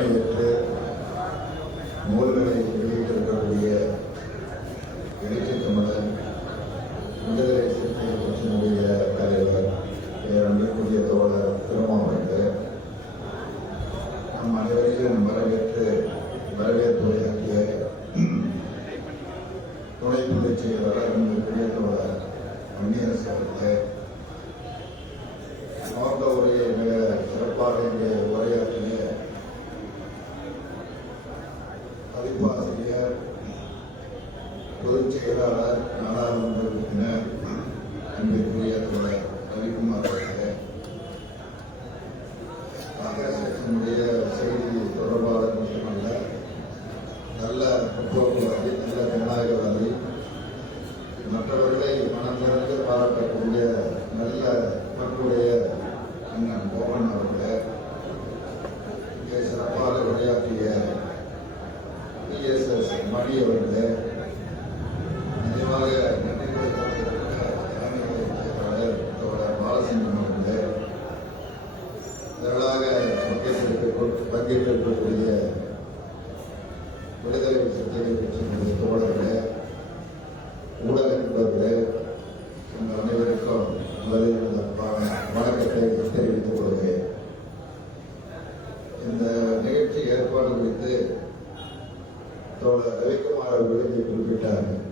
அந்த பொதுச் செயலாளர் நாடாளுமன்ற உறுப்பினர் அன்பிற்குரிய தோழர் ரவிக்குமார் அவர்கள் பங்கேற்றிருக்க பங்கேற்றிருக்கக்கூடிய விடுதலை சிறுத்தைகள் கட்சியினுடைய தோழர் ஊடக நண்பர்களே உங்கள் அனைவருக்கும் முதலில் இந்த வ- வணக்கத்தை தெரிவித்துக் கொள்கிறேன் இந்த நிகழ்ச்சி ஏற்பாடு குறித்து தோழர் ரவிக்குமார் அவர்கள் இங்கே குறிப்பிட்டார்கள்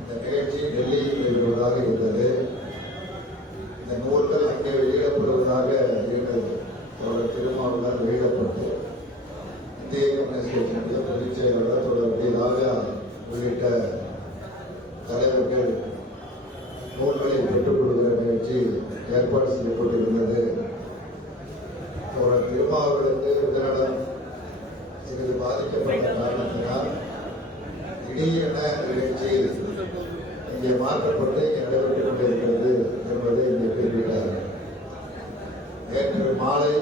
இந்த நிகழ்ச்சி டெல்லியில் இருப்பதாக இருந்தது இந்த நூல்கள் அங்கே வெளியிடப்படுவதாக இருந்தது தோழர் திருமாவளவன் வெளியிடப்பட்டு இந்திய கம்யூனிஸ்ட் கட்சியினுடைய பொதுச் செயலாளர் தொடர் டி ராஜா உள்ளிட்ட தலைவர்கள் நூல்களை பெற்றுக் கொடுக்கிற நிகழ்ச்சி ஏற்பாடு செய்யப்பட்டிருந்தது தோழர் திருமாவளவனுக்கு உடல்நலம் சிறிது பாதிக்கப்பட்ட காரணத்தினால் திடீரென நிகழ்ச்சி இங்கே மாற்றப்பட்டு இங்கே நடைபெற்றுக் கொண்டிருக்கிறது என்பதை இங்கே குறிப்பிட்டார்கள் நேற்று மாலை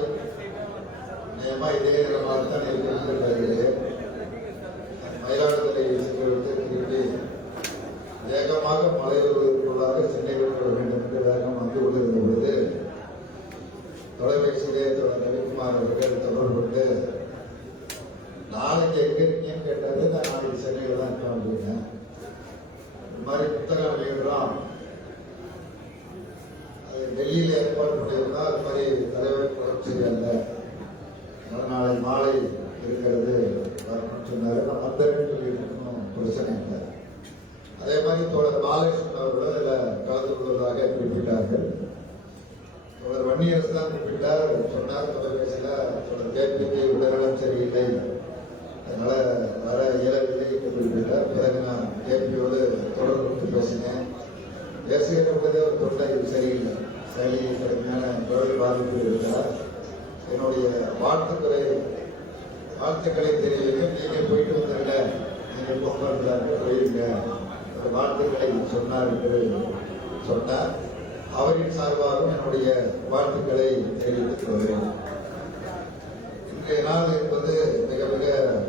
நியமா இதே நேரமாக தான் இருக்கிறது வருகிறேன் மயிலாடுதுறை சென்றுவிட்டு திரும்பி வேகமாக மழை வருவதற்குள்ளாக சென்னை விட வேண்டும் என்று வேகம் வந்து கொண்டிருந்த பொழுது தொலைபேசியிலே தொடர் ரவிக்குமார் அவர்கள் தொடர்பு கொண்டு நாளைக்கு எங்க இருக்கீங்கன்னு கேட்டாரு நான் நாளைக்கு சென்னையில் தான் இருக்கேன் அப்படின்னேன் இந்த மாதிரி புத்தகம் வெளியிடுறோம் அது டெல்லியில் ஏற்பாடு பண்ணியிருந்தால் அது மாதிரி தலைவர் புரட்சி சரியில்லை நாளை மாலை இருக்கிறது. வரணும்னு சொன்னாரு. நம்ம அந்த சொல்லியிருக்கணும். பிரச்சனை இல்லை. அதே மாதிரி தோழர் பாலகிருஷ்ணன் அவர்களும் இதில் கலந்து கொள்வதாக குறிப்பிட்டார்கள். தோழர் வன்னியரசு தான் குறிப்பிட்டார். சொன்னார் தொலைபேசியில் தோழர் கேபிக்கு உடல்நலம் சரியில்லை. அதனால வர இயலவில்லை என்று குறிப்பிட்டார். பிறகு நான் கேபியோடு தொடர்பு கொண்டு பேசினேன். பேசுகிற போதே ஒரு தொண்டை சரியில்லை. சரி கடுமையான குரல் பாதிப்பு இருக்கிறார். என்னுடைய வாழ்த்துக்களை வாழ்த்துக்களை தெரிவிக்க நீங்கள் போயிட்டு வந்துருங்க. நீங்கள் போகிறாங்க போயிருங்க. வாழ்த்துக்களை சொன்னார் என்று சொன்னார். அவரின் சார்பாகவும் என்னுடைய வாழ்த்துக்களை தெரிவித்துக் கொள்கிறேன். இன்றைய நாள் என்பது மிக மிக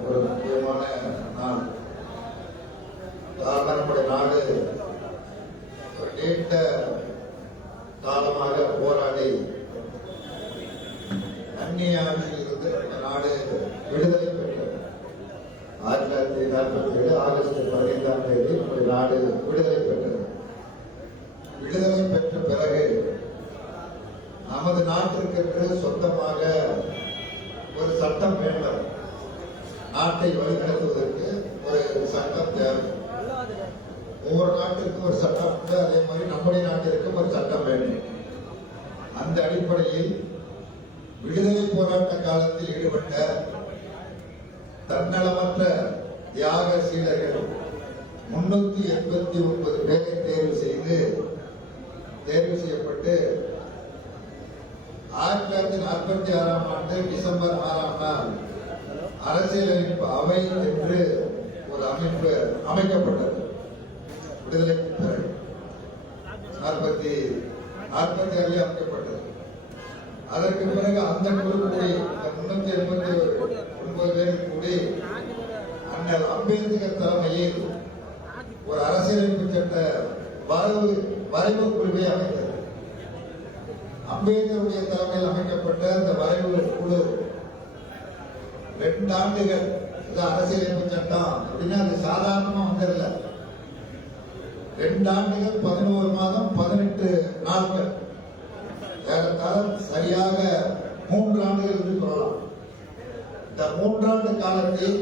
ஒரு முக்கியமான நாள். நம்முடைய நாடு ஒரு நீண்ட காலமாக போராடி அந்நியாவில் இருந்து இந்த நாடு விடுதலை பெற்றது. ஆயிரத்தி தொள்ளாயிரத்தி நாற்பத்தி ஏழு ஆகஸ்ட் பதினைந்தாம் தேதி நம்முடைய நாடு விடுதலை பெற்றது. விடுதலை பெற்ற பிறகு நமது நாட்டிற்கு சொந்தமாக ஒரு சட்டம் வேண்டும். நாட்டை வழிநடத்துவதற்கு ஒரு சட்டம் தேவை. ஒவ்வொரு நாட்டிற்கும் ஒரு சட்டம் உண்டு அதே மாதிரி நம்முடைய நாட்டிற்கும் ஒரு சட்டம் வேண்டும். அந்த அடிப்படையில் விடுதலை போராட்ட காலத்தில் ஈடுபட்ட தன்னலமற்ற தியாக சீடர்கள் முன்னூத்தி எண்பத்தி ஒன்பது பேரை தேர்வு செய்து தேர்வு செய்யப்பட்டு ஆயிரத்தி தொள்ளாயிரத்தி நாற்பத்தி ஆறாம் ஆண்டு டிசம்பர் ஆறாம் நாள் அரசியலமைப்பு அவை என்று ஒரு அமைப்பு அமைக்கப்பட்டது. விடுதலை பிறகு நாற்பத்தி நாற்பத்தி ஆறில் அமைக்கப்பட்டது. அதற்கு பிறகு அந்த குழு கூடி இந்த முன்னூத்தி எண்பத்தி ஒன்பது பேர் கூடி அண்ணல் அம்பேத்கர் தலைமையில் ஒரு அரசியலமைப்பு சட்ட வரைவு வரைவு குழுவை அமைத்தது. அம்பேத்கருடைய தலைமையில் அமைக்கப்பட்ட அந்த வரைவு குழு ரெண்டு ஆண்டுகள் இது அரசியலமைப்பு சட்டம். அப்படின்னா அது சாதாரணமா வந்துடல ரெண்டு ஆண்டுகள் பதினோரு மாதம் பதினெட்டு நாட்கள். ஏறத்தாழ சரியாக மூன்று ஆண்டுகள் என்று சொல்லலாம். இந்த மூன்றாண்டு காலத்தில்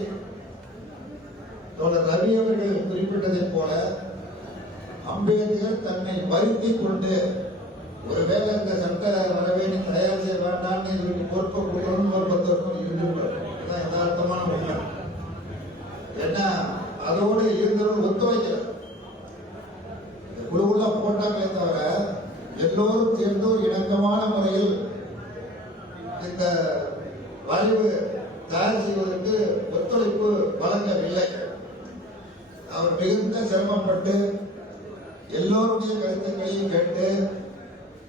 தோழர் ரவி அவர்கள் குறிப்பிட்டதைப் போல அம்பேத்கர் தன்னை வருத்தி கொண்டு ஒருவேளை இந்த சட்ட வரவேணி தயார் செய்ய வேண்டாம்னு இவருக்கு பொறுப்பை கொடுக்கணும் ஒரு பத்து வருஷம் இருந்து இதுதான் யதார்த்தமான உண்மை. ஏன்னா அதோடு இருந்தவர்கள் ஒத்துழைக்கல. இந்த குழுவுல போட்டாங்களே தவிர எல்லோரும் சேர்ந்து இணக்கமான முறையில் இந்த வரைவு தயார் செய்வதற்கு ஒத்துழைப்பு வழங்கவில்லை. அவர் மிகுந்த சிரமப்பட்டு எல்லோருடைய கருத்துக்களையும் கேட்டு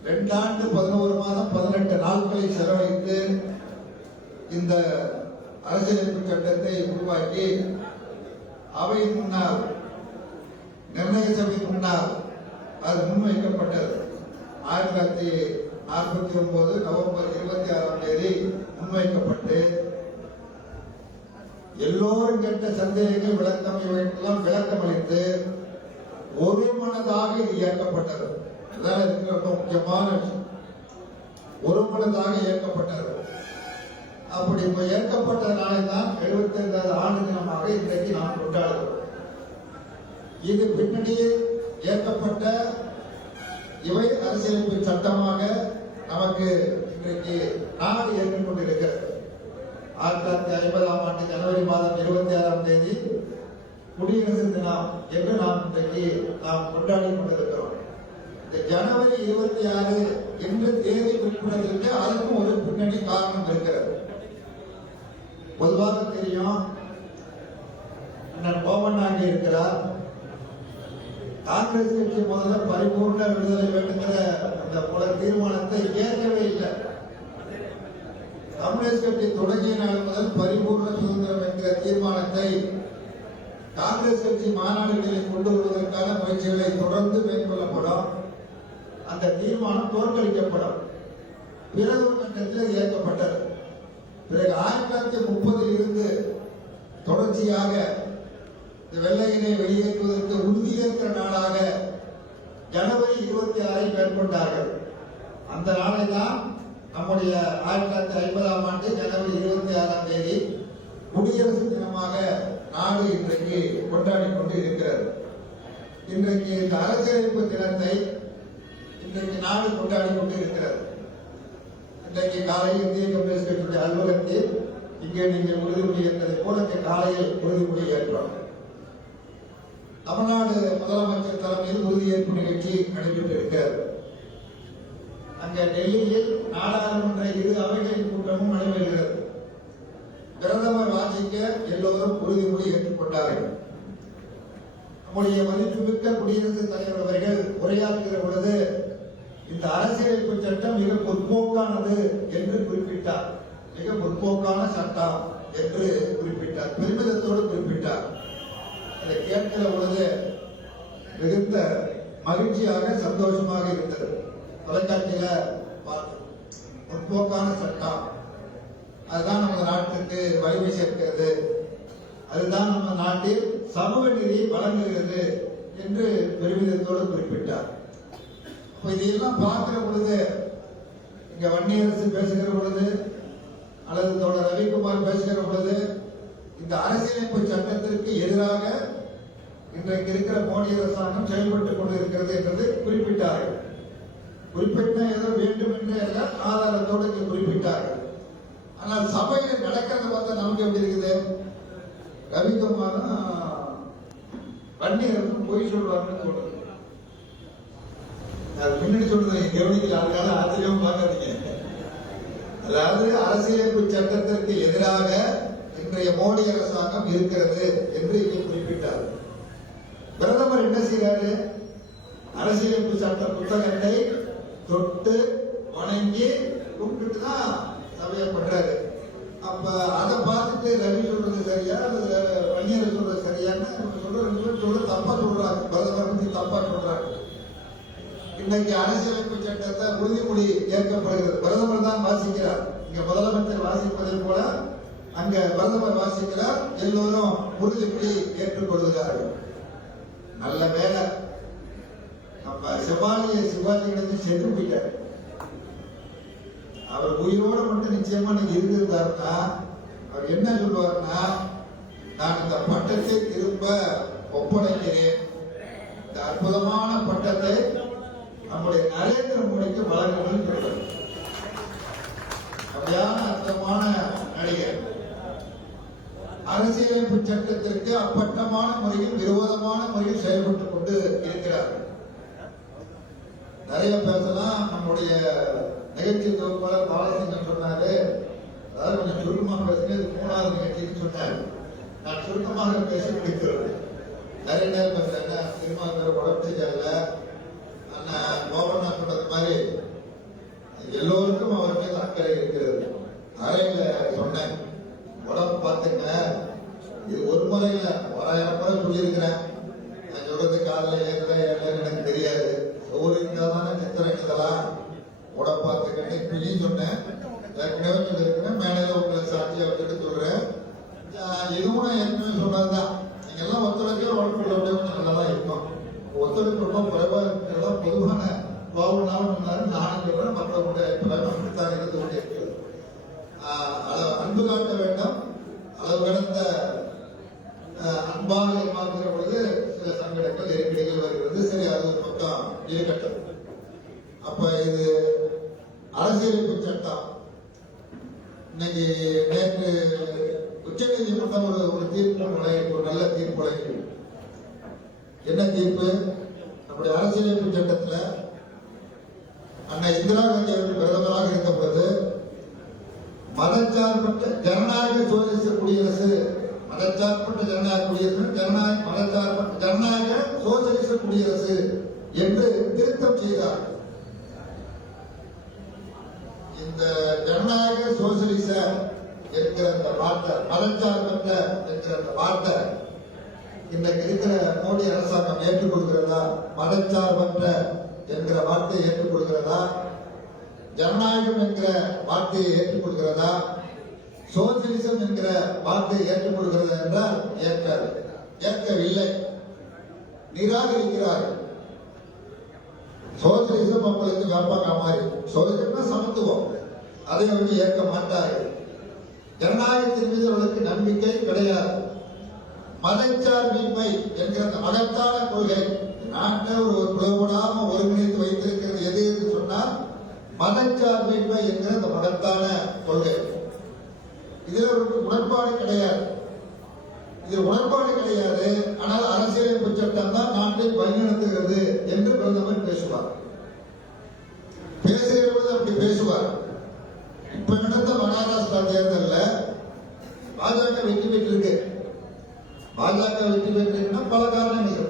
ரெண்டாண்டு பதினோரு மாதம் பதினெட்டு நாட்களை செலவழித்து இந்த அரசியலமைப்பு சட்டத்தை உருவாக்கி அவையின் முன்னால் நிர்ணய சபை முன்னால் அது முன்வைக்கப்பட்டது. ஆயிரத்தி தொள்ளாயிரத்தி நாற்பத்தி ஒன்பது நவம்பர் இருபத்தி ஆறாம் தேதி முன்வைக்கப்பட்டு எல்லோரும் கேட்ட சந்தேகங்கள் விளக்கம் இவைக்கெல்லாம் விளக்கம் அளித்து ஒரு மனதாக இது இயக்கப்பட்டது. அதான் இதுக்கு ரொம்ப முக்கியமான விஷயம். ஒரு மனதாக இயக்கப்பட்டது. அப்படி இப்ப ஏற்கப்பட்ட தான் எழுபத்தி ஐந்தாவது ஆண்டு தினமாக இன்றைக்கு நாம் கொண்டாடுகிறோம். இது பின்னணியே ஏற்கப்பட்ட இவை அரசியலமைப்பு சட்டமாக நமக்கு இன்றைக்கு நாடு ஏற்றுக்கொண்டிருக்கிறது ஆயிரத்தி தொள்ளாயிரத்தி ஐம்பதாம் ஆண்டு ஜனவரி மாதம் இருபத்தி ஆறாம் தேதி குடியரசு தினம் என்று நாம் இன்றைக்கு நாம் கொண்டாடி கொண்டிருக்கிறோம். இந்த ஜனவரி இருபத்தி ஆறு என்று தேதி குறிப்பிடத்திற்கு அதற்கும் ஒரு பின்னணி காரணம் இருக்கிறது. பொதுவாக தெரியும். அண்ணன் கோவண்ணா அங்கே இருக்கிறார். காங்கிரஸ் கட்சி முதல்ல பரிபூர்ண விடுதலை வேண்டுங்கிற அந்த புல தீர்மானத்தை ஏற்கவே இல்லை. கம்யூனிஸ்ட் கட்சி தொடங்கிய நாள் முதல் பரிபூர்ண சுதந்திரம் என்கிற தீர்மானத்தை காங்கிரஸ் கட்சி மாநாடுகளில் கொண்டு வருவதற்கான முயற்சிகளை தொடர்ந்து மேற்கொள்ளப்படும். அந்த தீர்மானம் தோற்கடிக்கப்படும். பிறகு கட்டத்தில் ஏற்கப்பட்டது. பிறகு ஆயிரத்தி தொள்ளாயிரத்தி முப்பதில் இருந்து தொடர்ச்சியாக இந்த வெள்ளையினை வெளியேற்றுவதற்கு உறுதியேற்ற நாளாக ஜனவரி இருபத்தி ஆறை மேற்கொண்டார்கள். அந்த நாளை தான் நம்முடைய ஆயிரத்தி தொள்ளாயிரத்தி ஐம்பதாம் ஆண்டு ஜனவரி இருபத்தி ஆறாம் தேதி குடியரசு தினமாக நாடு இன்றைக்கு கொண்டாடி கொண்டு இருக்கிறது இன்றைக்கு இந்த அரசியலமைப்பு தினத்தை இன்றைக்கு நாடு கொண்டாடி கொண்டு இருக்கிறது இன்றைக்கு காலையில் இந்திய கம்யூனிஸ்ட் கட்சியுடைய அலுவலகத்தில் இங்கே நீங்கள் உறுதிமொழி ஏற்றதை போல காலையில் உறுதிமொழி ஏற்படும் தமிழ்நாடு முதலமைச்சர் தலைமையில் உறுதியேற்பு நிகழ்ச்சி நடைபெற்றிருக்கிறது. அங்கே டெல்லியில் நாடாளுமன்ற இரு அவைகளின் கூட்டமும் நடைபெறுகிறது. பிரதமர் வாசிக்க எல்லோரும் உறுதிமொழி ஏற்றுக்கொண்டார்கள். நம்முடைய மதிப்புமிக்க குடியரசுத் தலைவர் அவர்கள் உரையாற்றுகிற பொழுது இந்த அரசியலமைப்பு சட்டம் மிக முற்போக்கானது என்று குறிப்பிட்டார். மிக முற்போக்கான சட்டம் என்று குறிப்பிட்டார். பெருமிதத்தோடு குறிப்பிட்டார். அதை கேட்கிற பொழுது மிகுந்த மகிழ்ச்சியாக சந்தோஷமாக இருந்தது. தொலைக்காட்சியில பார்த்தோம் முற்போக்கான சட்டம் அதுதான் நம்ம நாட்டுக்கு வலிமை சேர்க்கிறது. அதுதான் நம்ம நாட்டில் சமூக நிதியை வழங்குகிறது என்று பெருமிதத்தோடு குறிப்பிட்டார். அப்போ இதையெல்லாம் பார்க்கிற பொழுது இங்க வன்னியரசு பேசுகிற பொழுது அல்லது தோழர் ரவிக்குமார் பேசுகிற பொழுது இந்த அரசியலமைப்பு சட்டத்திற்கு எதிராக இன்றைக்கு இருக்கிற மோடி அரசாங்கம் செயல்பட்டுக் கொண்டிருக்கிறது என்றது குறிப்பிட்டார்கள். குறிப்பிட்ட ஏதோ வேண்டும் என்று ஆதாரத்தோடு இங்கே குறிப்பிட்டார்கள். ஆனால் சபையில் நடக்கிறது பார்த்தா நமக்கு எப்படி இருக்குது? ரவிக்குமாரும் பன்னீரும் பொய் சொல்றாங்கன்னு தோணுது முன்னாடி சொல்றது கவனிக்கல. அதுக்காக ஆச்சரியம் பார்க்காதீங்க. அதாவது அரசியலமைப்பு சட்டத்திற்கு எதிராக இன்றைய மோடி அரசாங்கம் இருக்கிறது என்று இங்கே குறிப்பிட்டார். பிரதமர் என்ன செய்கிறாரு அரசியலமைப்பு சட்ட புத்தகத்தை தொட்டு வணங்கி கும்பிட்டு தான் சபையை பண்றாரு. அப்ப அதை பார்த்துட்டு ரவி சொல்றது சரியா? வன்னியர் சொல்றது சரியான்னு சொல்ற ரெண்டு பேரும் சொல்ற தப்பா சொல்றாங்க. பிரதமர் பத்தி தப்பா சொல்றாங்க. இன்னைக்கு அரசியலமைப்பு சட்டத்தை உறுதிமொழி ஏற்கப்படுகிறது. பிரதமர் தான் வாசிக்கிறார். இங்க முதலமைச்சர் வாசிப்பதை போல அங்க பிரதமர் வாசிக்கிறார் எல்லோரும் உறுதிப்படி ஏற்றுக்கொள்கிறார்கள். நல்ல வேலை. நம்ம செவாலிய சிவாஜியிடத்து சென்று போயிட்டார். அவர் உயிரோட மட்டும் நிச்சயமா நீங்க இருந்திருந்தாருன்னா அவர் என்ன சொல்லுவாருன்னா நான் இந்த பட்டத்தை திரும்ப ஒப்படைக்கிறேன். இந்த அற்புதமான பட்டத்தை நம்முடைய நரேந்திர மோடிக்கு வழங்கணும்னு சொல்றாரு. அப்படியான அற்புதமான நடிகர். அரசியலமைப்பு சட்டத்திற்கு அப்பட்டமான முறையில் விரோதமான முறையில் செயல்பட்டுக் கொண்டு இருக்கிறார். நிறைய பேசலாம் நம்முடைய நிகழ்ச்சி தொகுப்பாளர் பாலசிங்கம் சொன்னாரு. அதாவது கொஞ்சம் சுருக்கமாக பேசுங்க இது மூணாவது நிகழ்ச்சின்னு சொன்னாரு. நான் சுருக்கமாக பேசி முடிக்கிறேன் நிறைய நேரம் பேசுறேன். திருமாவளவர் உடம்பு சரியில்லை அண்ணன் கோவண்ணா சொன்னது மாதிரி எல்லோருக்கும் அவர் மீது அக்கறை இருக்கிறது. அறையில சொன்னேன். உடம்பு பார்த்துங்க இது ஒரு முறை இல்ல ஓராயிரம் முறை சொல்லியிருக்கிறேன். நான் சொல்றது காலையில் ஏற்ற ஏறலன்னு எனக்கு தெரியாது. ஒவ்வொரு தானே எத்தனை எழுதலாம் உடம்பு பார்த்துக்கிட்டு இப்படியும் சொன்னேன். ஏற்கனவே சொல்லியிருக்கிறேன். மேலே உங்களை சாட்சியா வச்சுட்டு சொல்றேன். இதுவும் நான் ஏற்கனவே சொன்னதுதான். நீங்க எல்லாம் ஒத்துழைக்க உடம்பு அப்படியே கொஞ்சம் நல்லா தான் இருக்கும். ஒத்துழைப்பு ரொம்ப குறைவா இருக்கிறதா பொதுவான கோவனாவும் சொன்னாரு நானும் சொல்றேன். மக்களுடைய அபிப்பிராயம் அப்படித்தான் இருந்து கொண்டே இருக்கிறது ஆஹ் அளவு அன்பு காட்ட வேண்டும். அளவு கடந்த அன்பாக ஏமாறுகிற பொழுது சில சங்கடங்கள் நெருக்கடிகள் வருகிறது. சரி அது ஒரு பக்கம் இருக்கட்டும் அப்ப இது அரசியலமைப்பு சட்டம் இன்னைக்கு நேற்று உச்ச நீதிமன்றம் ஒரு ஒரு தீர்ப்பு வழங்கி ஒரு நல்ல தீர்ப்பு வழங்கி என்ன தீர்ப்பு? நம்முடைய அரசியலமைப்பு சட்டத்துல அன்னை இந்திரா காந்தி அவர்கள் பிரதமராக இருந்த பொழுது மதச்சார்பற்ற ஜனநாயக சோசியலிச குடியரசு மதச்சார்பற்ற ஜனநாயக குடியரசு ஜனநாயக மதச்சார்பற்ற ஜனநாயக சோசியலிச குடியரசு என்று திருத்தம் செய்தார். இந்த ஜனநாயக சோசியலிச என்கிற அந்த வார்த்தை மதச்சார்பற்ற என்கிற அந்த வார்த்தை இன்றைக்கு இருக்கிற மோடி அரசாங்கம் ஏற்றுக்கொள்கிறதா? மதச்சார்பற்ற என்கிற வார்த்தை ஏற்றுக்கொள்கிறதா? ஜனநாயகம் என்கிற வார்த்தையை ஏற்றுக்கொள்கிறதா சோசியலிசம் என்கிற வார்த்தையை ஏற்றுக்கொள்கிறதா என்றால் ஏற்காது. ஏற்கவில்லை. நிராகரிக்கிறார்கள் சோசியலிசம் அவங்களுக்கு வியாபாரம் மாதிரி சோசியலிசம்னா சமத்துவம். அதை வந்து ஏற்க மாட்டார்கள் ஜனநாயகத்தின் மீது அவர்களுக்கு நம்பிக்கை கிடையாது. மதச்சார்பின்மை என்கிற அந்த மகத்தான கொள்கை. நாட்டை ஒரு பிளவுபடாம ஒருங்கிணைத்து வைத்திருக்கிறது எது என்று சொன்னால் மதச்சார்பின்மை என்கிற அந்த மகத்தான கொள்கை இதுல ஒரு உடன்பாடு கிடையாது. இது உடன்பாடு கிடையாது. ஆனால் அரசியலமைப்பு சட்டம் தான் நாட்டை வழிநடத்துகிறது என்று பிரதமர் பேசுவார். பேசுகிற போது அப்படி பேசுவார். இப்ப நடந்த மகாராஷ்டிரா தேர்தலில் பாஜக வெற்றி பெற்றிருக்கு. பாஜக வெற்றி பெற்றிருக்குன்னா பல காரணங்கள்.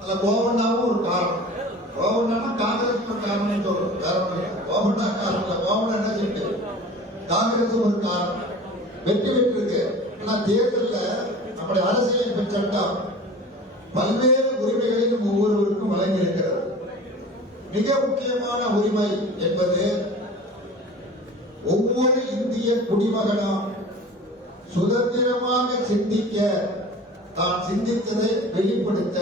அதுல கோவண்ணாவும் ஒரு காரணம். கோவண்ணா காங்கிரஸ் ஒரு காரணம் சொல்றோம். வேற ஒண்ணும் காரணம் இல்லை கோவண்ணா என்ன சொல்லிட்டு காங்கிரஸ் ஒரு காரணம். வெற்றி பெற்றிருக்கு. ஆனா தேர்தல்ல நம்முடைய அரசியலமைப்பு சட்டம் பல்வேறு உரிமைகளையும் ஒவ்வொருவருக்கும் வழங்கி மிக முக்கியமான உரிமை என்பது ஒவ்வொரு இந்திய குடிமகனும் சுதந்திரமாக சிந்திக்க தான் சிந்தித்ததை வெளிப்படுத்த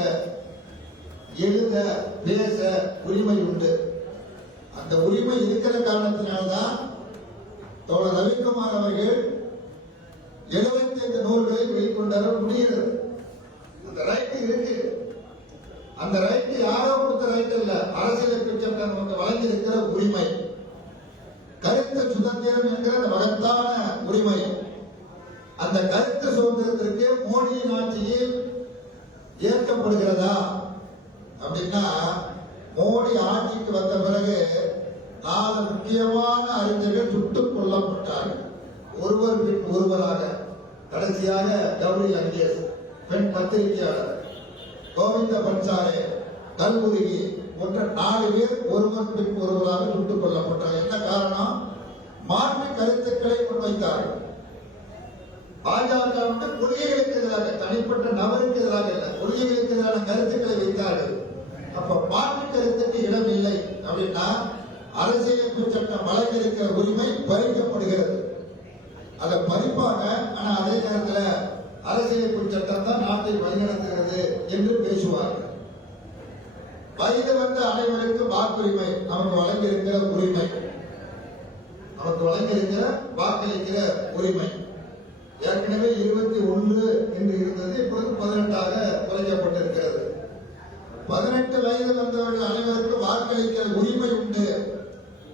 எழுத பேச உரிமை உண்டு. அந்த உரிமை இருக்கிற காரணத்தினால்தான் தோழர் ரவிக்குமார் அவர்கள் எழுபத்தி ஐந்து நூல்களை வெளிக்கொண்டார முடிகிறது. அந்த ரைட்டு இருக்கு. அந்த ரைட்டு யாரோ கொடுத்த ரைட் இல்ல அரசியல் குற்றம் நமக்கு இருக்கிற உரிமை. கருத்து சுதந்திரம் என்கிற மகத்தான உரிமை. அந்த கருத்து சுதந்திரத்திற்கு மோடியின் ஆட்சியில் ஏற்கப்படுகிறதா? அப்படின்னா மோடி ஆட்சிக்கு வந்த பிறகு நாலு முக்கியமான அறிஞர்கள் சுட்டுக் கொல்லப்பட்டார்கள். ஒருவர் பின் ஒருவராக கடைசியாக கௌரி லங்கேஷ் பெண் பத்திரிகையாளர் கோவிந்த பன்சாலே கல்முருகி போன்ற நாலு பேர் ஒருவர் பின் ஒருவராக சுட்டுக் கொல்லப்பட்டார். என்ன காரணம்? மாற்று கருத்துக்களை முன்வைத்தார்கள். பாஜக மட்டும் கொள்கைகளுக்கு எதிராக தனிப்பட்ட நபருக்கு எதிராக இல்ல கொள்கைகளுக்கு எதிரான கருத்துக்களை வைத்தார்கள் அப்ப மாற்று கருத்துக்கு இடம் இல்லை அப்படின்னா அரசியலமைப்பு சட்டம் வழங்கியிருக்கிற உரிமை பறிக்கப்படுகிறது. அதை பறிப்பாங்க ஆனா அதே நேரத்துல அரசியலமைப்பு சட்டம் தான் நாட்டை வழிநடத்துகிறது என்று பேசுவார்கள் வயது வந்த அனைவருக்கும் வாக்குரிமை நமக்கு வழங்கியிருக்கிற உரிமை. நமக்கு வழங்கியிருக்கிற வாக்களிக்கிற உரிமை. ஏற்கனவே இருபத்தி ஒன்று என்று இருந்தது இப்பொழுது பதினெட்டாக குறைக்கப்பட்டிருக்கிறது. பதினெட்டு வயது வந்தவர்கள் அனைவருக்கும் வாக்களிக்கிற உரிமை உண்டு.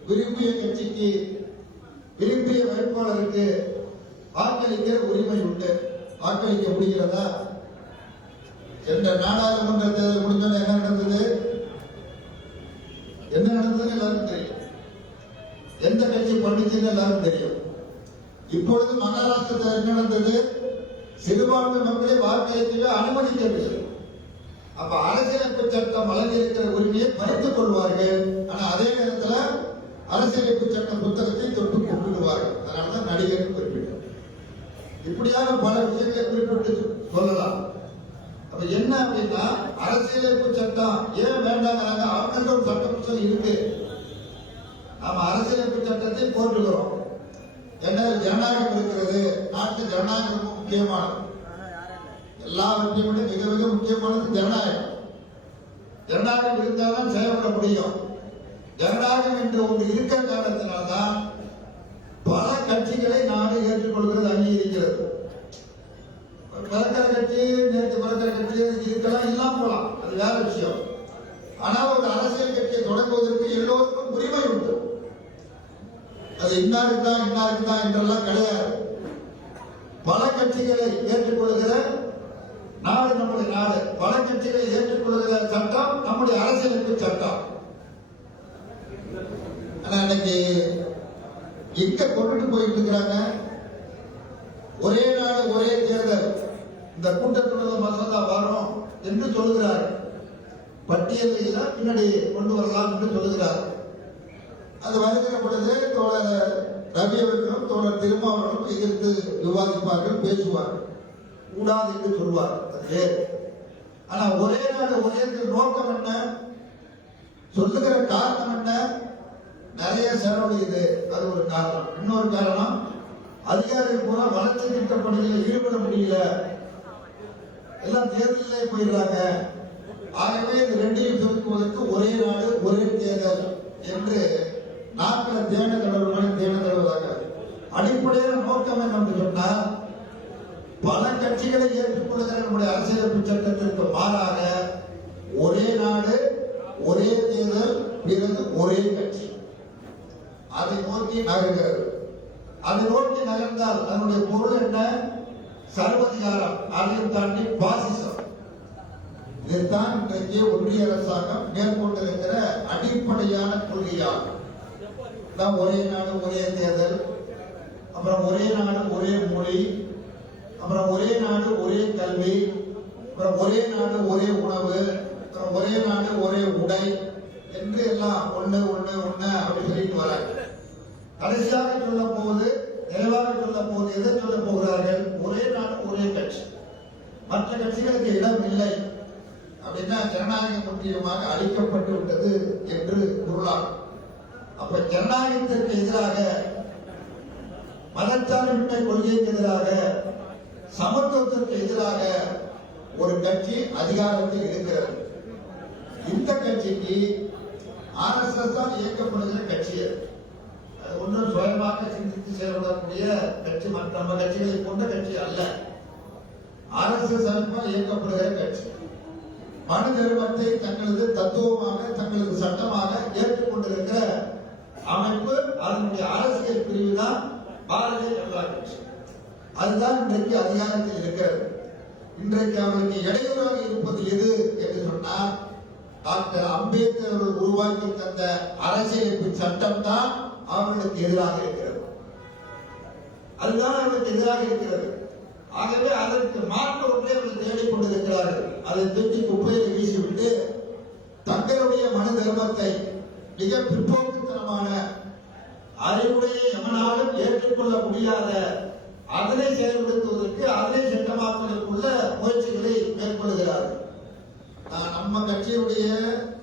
விரும்பிய கட்சிக்கு விரும்பிய வேட்பாளருக்கு வாக்களிக்கிற உரிமை உண்டு. வாக்களிக்க முடிகிறதா? என்ற நாடாளுமன்ற தேர்தல் முடிஞ்சோன்னு என்ன நடந்தது? என்ன நடந்ததுன்னு எல்லாருக்கும் தெரியும். எந்த கட்சி பண்ணுச்சுன்னு எல்லாரும் தெரியும். இப்பொழுது மகாராஷ்டிரத்தில் என்ன நடந்தது? சிறுபான்மை மக்களை வாக்களிக்கவே அனுமதிக்கவில்லை. அப்ப அரசியலமைப்பு சட்டம் வழங்கியிருக்கிற உரிமையை பறித்துக் கொள்வார்கள். ஆனா அதே நேரத்தில் அரசியலமைப்பு சட்ட புத்தகத்தை தொட்டு கொண்டுடுவார்கள் அதனாலதான் நடிகர் குறிப்பிட்டார். இப்படியாக பல விஷயங்களை குறிப்பிட்டு சொல்லலாம். அப்ப என்ன அப்படின்னா அரசியலமைப்பு சட்டம் ஏன் வேண்டாங்கிறாங்க அவங்கள்ட்ட ஒரு சட்ட புத்தகம் இருக்கு. நாம அரசியலமைப்பு சட்டத்தை போட்டுக்கிறோம் என்ன ஜனநாயகம் இருக்கிறது? நாட்டு ஜனநாயகம் ரொம்ப முக்கியமானது. எல்லாவற்றையும் விட மிக மிக முக்கியமானது ஜனநாயகம். ஜனநாயகம் இருந்தால்தான் செயல்பட முடியும். ஜனநாயகம் என்று ஒன்று இருக்கிற காரணத்தினால்தான் பல கட்சிகளை நாடு ஏற்றுக்கொள்கிறது அங்கீகரிக்கிறது. பிறக்கிற கட்சி நேற்று பிறக்கிற கட்சி இருக்கலாம் இல்லாம போலாம் அது வேற விஷயம். ஆனால் ஒரு அரசியல் கட்சியை தொடங்குவதற்கு எல்லோருக்கும் உரிமை உண்டு. அது இன்னாருக்கு தான் இன்னாருக்கு தான் என்றெல்லாம் கிடையாது. பல கட்சிகளை ஏற்றுக்கொள்கிற நாடு நம்முடைய நாடு. பல கட்சிகளை ஏற்றுக்கொள்கிற சட்டம் நம்முடைய அரசியலமைப்பு சட்டம். ஆனா இன்னைக்கு எங்க கொண்டுட்டு போயிட்டு இருக்கிறாங்க. ஒரே நாடு ஒரே தேர்தல். இந்த கூட்டத்தொடர் மசோதா வரும் என்று சொல்லுகிறார். பட்டியலில் பின்னாடி கொண்டு வரலாம் என்று சொல்லுகிறார். அது வருகிற பொழுது தோழர் ரவி அவர்களும் தோழர் திருமாவர்களும் எதிர்த்து விவாதிப்பார்கள் பேசுவார்கள். கூடாது என்று சொல்வார் அது ஆனா ஒரே நாடு ஒரே நோக்கம் என்ன? சொல்லுகிற காரணம் என்ன? நிறைய செலவழியுது அது ஒரு காரணம். இன்னொரு காரணம் அதிகாரிகள் பூரா வளர்ச்சி திட்ட பணிகளில் ஈடுபட முடியல. எல்லாம் தேர்தலே போயிடுறாங்க. ஆகவே இந்த ரெண்டையும் பெருக்குவதற்கு ஒரே நாடு ஒரே தேர்தல் என்று நாட்களை தேன கடவுள்களை தேன தடவுவதாக அடிப்படையான நோக்கம் என்று சொன்னால் பல கட்சிகளை ஏற்றுக்கொள்கிற நம்முடைய அரசியலமைப்பு சட்டத்திற்கு மாறாக ஒரே நாடு ஒரே தேர்தல் பிறகு ஒரே கட்சி. அதை நோக்கி நகர்கிறது. அதை நோக்கி நகர்ந்தால் அதனுடைய பொருள் என்ன? சர்வதிகாரம். அதையும் தாண்டி பாசிசம். இதைத்தான் இன்றைக்கு ஒன்றிய அரசாங்கம் மேற்கொண்டிருக்கிற அடிப்படையான கொள்கையாகும். தான் ஒரே நாடு ஒரே தேர்தல் அப்புறம் ஒரே நாடு ஒரே மொழி அப்புறம் ஒரே நாடு ஒரே கல்வி அப்புறம் ஒரே நாடு ஒரே உணவு அப்புறம் ஒரே நாடு ஒரே உடை என்று எல்லாம் ஒண்ணு ஒண்ணு ஒண்ணு அப்படின்னு சொல்லிட்டு வராங்க. கடைசியாக சொல்ல போவது நிறைவாக சொல்ல போவது எதை சொல்ல போகிறார்கள்? ஒரே நாடு ஒரே கட்சி. மற்ற கட்சிகளுக்கு இடம் இல்லை. அப்படின்னா ஜனநாயக முற்றிலுமாக அழிக்கப்பட்டு விட்டது என்று பொருளாகும். அப்ப ஜனநாயகத்திற்கு எதிராக மதச்சார்பின்மை கொள்கைக்கு எதிராக சமத்துவத்திற்கு எதிராக ஒரு கட்சி அதிகாரத்தில் இருக்கிறது இந்த கட்சிக்கு ஆர்எஸ்எஸ் தான் இயக்கப்படுகிற கட்சி அது. ஒன்றும் சுயமாக சிந்தித்து செயல்படக்கூடிய கட்சி மற்ற நம்ம கட்சிகளை கொண்ட கட்சி அல்ல. ஆர்எஸ்எஸ் அமைப்பால் இயக்கப்படுகிற கட்சி. மனு தர்மத்தை தங்களது தத்துவமாக தங்களது சட்டமாக ஏற்றுக்கொண்டிருக்கிற அமைப்பு அதனுடைய அரசியல் பிரிவு தான் பாரதிய ஜனதா கட்சி. அதுதான் இன்றைக்கு அதிகாரத்தில் இருக்கிறது. இன்றைக்கு அவர்களுக்கு இடையூறாக இருப்பது எது என்று சொன்னால் டாக்டர் அம்பேத்கர் அவர்கள் உருவாக்கி தந்த அரசியலமைப்பு சட்டம் தான் அவர்களுக்கு எதிராக இருக்கிறது. அதுதான் அவர்களுக்கு எதிராக இருக்கிறது. ஆகவே அதற்கு மாற்று ஒன்றை அவர்கள் தேடிக்கொண்டிருக்கிறார்கள் அதை தூக்கி குப்பையில் வீசிவிட்டு தங்களுடைய மன தர்மத்தை மிக பிற்போக்குத்தனமான அறிவுடைய எவனாலும் ஏற்றுக்கொள்ள முடியாத அதனை செயல்படுத்துவதற்கு அதனை சட்டமாக்குவதற்குள்ள முயற்சிகளை மேற்கொள்கிறார்கள் நான் நம்ம கட்சியுடைய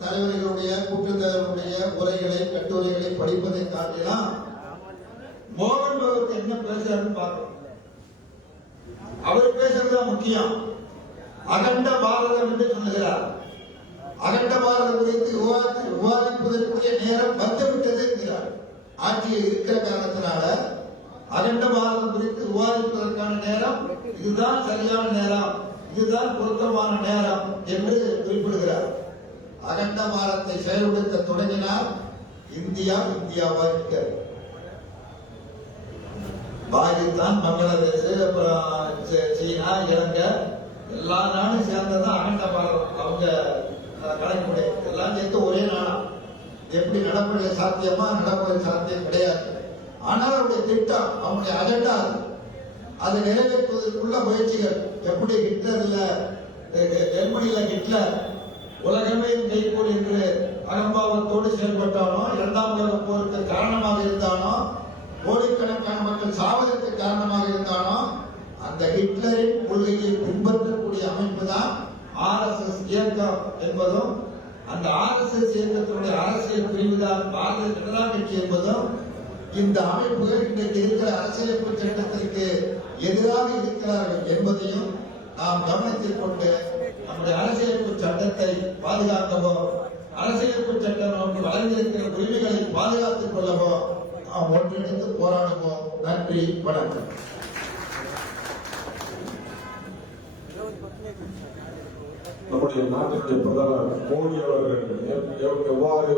தலைவர்களுடைய கூட்டத்தலைவருடைய உரைகளை கட்டுரைகளை படிப்பதை காட்டிலாம் மோகன் பகவத் என்ன பேசுறாருன்னு பார்க்கணும். அவர் பேசுறதுதான் முக்கியம். அகண்ட பாரதம் என்று சொல்லுகிறார். அகண்ட குறித்து விவாதி விவாதிப்பதற்குரிய நேரம் வந்துவிட்டது என்கிறார். ஆட்சியில் இருக்கிற காரணத்தினால அகண்ட குறித்து விவாதிப்பதற்கான நேரம் இதுதான் சரியான நேரம் இதுதான் பொருத்தமான நேரம் என்று குறிப்பிடுகிறார். அகட்டபாரத்தை செயல்படுத்த தொடங்கினால் இந்தியா இந்தியாவா இருக்கிறது பாகிஸ்தான் பங்களாதேஷ் அப்புறம் சீனா இலங்கை எல்லா நாடும் சேர்ந்ததான் அகண்ட பாரதம் அவங்க அஹ், எல்லாம் சேர்த்து ஒரே நாளா. எப்படி நடப்படைய சாத்தியமா நடப்படைய சாத்தியம் கிடையாது. ஆனால் அவருடைய திட்டம் அவனுடைய அஜெண்டா அது. அதை நிறைவேற்றுவதற்குள்ள முயற்சிகள். எப்படி ஹிட்லர்ல ஜெர்மனியில ஹிட்லர் உலகமே கைகூடி என்று அகம்பாவத்தோடு செயல்பட்டானோ இரண்டாம் உலக போருக்கு காரணமாக இருந்தானோ கோடிக்கணக்கான மக்கள் சாவதற்கு காரணமாக இருந்தானோ அந்த ஹிட்லரின் கொள்கையை பின்பற்றக்கூடிய அமைப்பு தான் ஆர்எஸ்எஸ் இயக்கம் என்பதும் அந்த ஆர்எஸ்எஸ் இயக்கத்தினுடைய அரசியல் பிரிவுதான் பாரதிய ஜனதா கட்சி என்பதும் இந்த அமைப்புகள் இன்றைக்கு இருக்கிற அரசியலமைப்பு சட்டத்திற்கு எதிராக இருக்கிறார்கள் என்பதையும் நாம் கவனத்தில் கொண்டு நம்முடைய அரசியலமைப்பு சட்டத்தை பாதுகாக்கவோ அரசியலமைப்பு சட்டம் நமக்கு வழங்கியிருக்கிற உரிமைகளை பாதுகாத்துக் கொள்ளவோ நாம் ஒன்றிணைந்து போராடுவோம். நன்றி வணக்கம். நம்முடைய நாட்டுக்கு பிரதமர் மோடி அவர்கள் எவ்வாறு